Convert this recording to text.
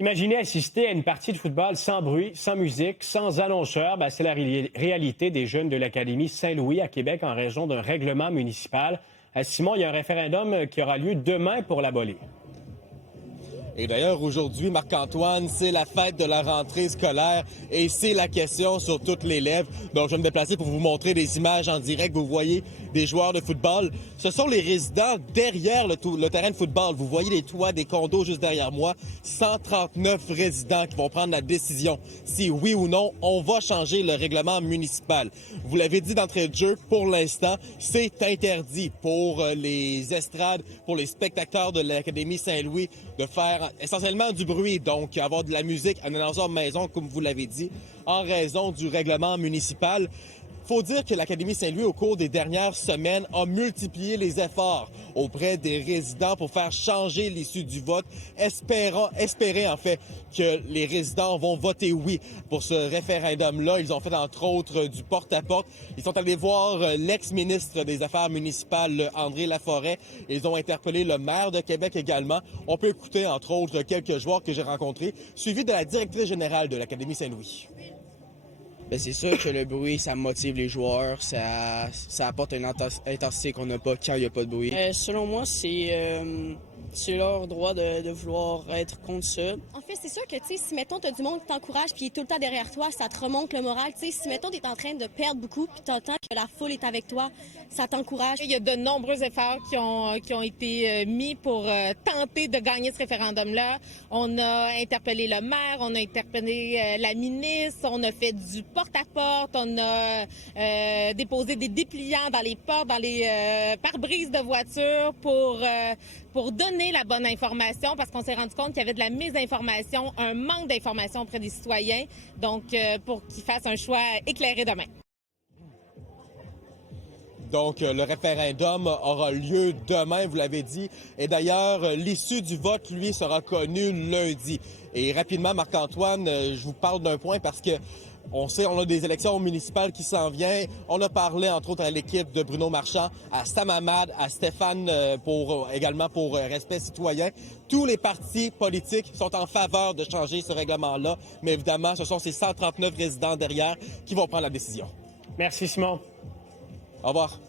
Imaginez assister à une partie de football sans bruit, sans musique, sans annonceur. C'est la réalité des jeunes de l'Académie Saint-Louis à Québec en raison d'un règlement municipal. Simon, il y a un référendum qui aura lieu demain pour l'abolir. Et d'ailleurs, aujourd'hui, Marc-Antoine, c'est la fête de la rentrée scolaire et c'est la question sur toutes les lèvres. Donc, je vais me déplacer pour vous montrer des images en direct. Vous voyez des joueurs de football. Ce sont les résidents derrière le terrain de football. Vous voyez les toits des condos juste derrière moi. 139 résidents qui vont prendre la décision si oui ou non on va changer le règlement municipal. Vous l'avez dit d'entrée de jeu, pour l'instant, c'est interdit pour les estrades, pour les spectateurs de l'Académie Saint-Louis de faire essentiellement du bruit, donc avoir de la musique en annonceur maison, comme vous l'avez dit, en raison du règlement municipal. Faut dire que l'Académie Saint-Louis, au cours des dernières semaines, a multiplié les efforts auprès des résidents pour faire changer l'issue du vote, espérer en fait que les résidents vont voter oui pour ce référendum-là. Ils ont fait entre autres du porte-à-porte. Ils sont allés voir l'ex-ministre des Affaires municipales, André Laforêt. Ils ont interpellé le maire de Québec également. On peut écouter entre autres quelques joueurs que j'ai rencontrés, suivis de la directrice générale de l'Académie Saint-Louis. Bien, c'est sûr que le bruit, ça motive les joueurs, ça apporte une intensité qu'on n'a pas quand il n'y a pas de bruit. Selon moi, c'est leur droit de vouloir être contre ça. En fait, c'est sûr que, tu sais, si, mettons, t'as du monde qui t'encourage puis qui est tout le temps derrière toi, ça te remonte le moral. Tu sais, si, mettons, t'es en train de perdre beaucoup puis t'entends que la foule est avec toi, ça t'encourage. Il y a de nombreux efforts qui ont été mis pour tenter de gagner ce référendum-là. On a interpellé le maire, on a interpellé la ministre, on a fait du porte-à-porte, on a déposé des dépliants dans les portes, dans les pare-brises de voitures pour donner la bonne information, parce qu'on s'est rendu compte qu'il y avait de la mésinformation, un manque d'information auprès des citoyens, donc pour qu'ils fassent un choix éclairé demain. Donc, le référendum aura lieu demain, vous l'avez dit. Et d'ailleurs, l'issue du vote, lui, sera connue lundi. Et rapidement, Marc-Antoine, je vous parle d'un point parce que on sait, on a des élections municipales qui s'en viennent. On a parlé, entre autres, à l'équipe de Bruno Marchand, à Sam Hamad, à Stéphane, également pour Respect citoyen. Tous les partis politiques sont en faveur de changer ce règlement-là. Mais évidemment, ce sont ces 139 résidents derrière qui vont prendre la décision. Merci, Simon. Au revoir.